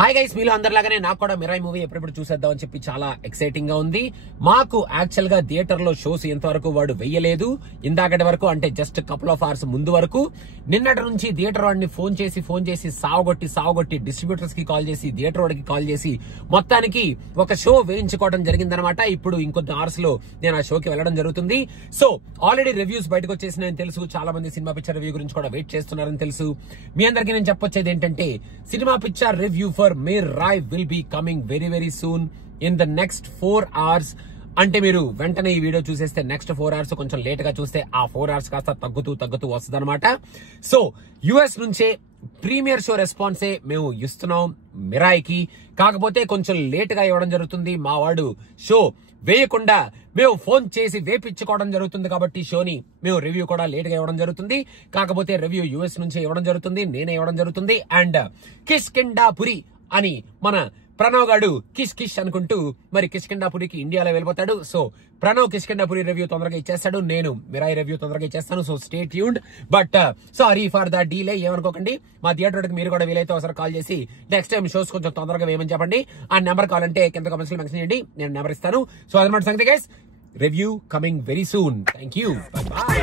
Hi guys, మీలో అందరిలాగానే నాకు కూడా మిరాయి మూవీ ఎప్పుడెప్పుడు చూసేద్దాం అని చెప్పి చాలా ఎక్సైటింగ్ గా ఉంది. మాకు యాక్చువల్ గా థియేటర్ లో షోస్ ఎంతవరకు వాడు వెయ్యలేదు. ఇందాకటి వరకు అంటే జస్ట్ కపుల్ ఆఫ్ అవర్స్ ముందు వరకు. నిన్నటి నుంచి థియేటర్ వాడిని ఫోన్ చేసి సావగొట్టి డిస్ట్రిబ్యూటర్స్ కి కాల్ చేసి థియేటర్ వాడికి కాల్ చేసి మొత్తానికి ఒక షో వేయించుకోవడం జరిగిందనమాట. ఇప్పుడు ఇంకొన్ని అవర్స్ లో నేను ఆ షోకి వెళ్ళడం జరుగుతుంది. సో ఆల్రెడీ రివ్యూస్ బయటకు వచ్చేసినాయని తెలుసు. చాలా మంది సినిమా పిక్చర్ రివ్యూ గురించి కూడా వెయిట్ చేస్తున్నారని తెలుసు. మీ అందరికీ నేను చెప్పొచ్చేది ఏంటంటే, cinema picture review for Mirai will be coming very soon in the next 4 hours. అంటే మీరు వెంటనే ఈ వీడియో చూసేస్తే నెక్స్ట్ 4 hours, కొంచెం లేట్ గా చూస్తే ఆ 4 hours కాస్త తగ్గుతూ వస్తుంది అనమాట. సో యుఎస్ నుంచే ప్రీమియర్ షో రెస్పాన్సే మేము ఇస్తున్నాం మిరాయికి. కాకపోతే కొంచెం లేట్ గా ఇవ్వడం జరుగుతుంది. మా వాడు షో వేయకుండా మేము ఫోన్ చేసి వేపించుకోవడం జరుగుతుంది. కాబట్టి షోని మేము రివ్యూ కూడా లేట్ గా ఇవ్వడం జరుగుతుంది. కాకపోతే రివ్యూ యుఎస్ నుంచే ఇవ్వడం జరుగుతుంది, నేనే ఇవ్వడం జరుగుతుంది. అండ్ కిష్కిండాపురి అని మన ప్రణవ్ గాడు కిష్ అనుకుంటూ మరి కిష్కిండాపురికి ఇండియాలో వెళ్ళిపోతాడు. సో ప్రణవ్ కిష్కిండాపురి రివ్యూ తొందరగా ఇచ్చేస్తాడు, నేను మిరాయి రివ్యూ తొందరగా ఇచ్చేస్తాను. So stay tuned. But sorry for the delay, ఏమనుకోకండి. మా థియేటర్కి మీరు కూడా వీలైతే ఒకసారి కాల్ చేసి నెక్స్ట్ టైం షోస్ కొంచెం తొందరగా వేయమని చెప్పండి. ఆ నెంబర్ కావాలంటే కింద కామెంట్స్ లో మెన్షన్ చేయండి, నేను నెంబర్ ఇస్తాను. సో అదనమాట సంగతి guys. Review coming very soon. Thank you. By.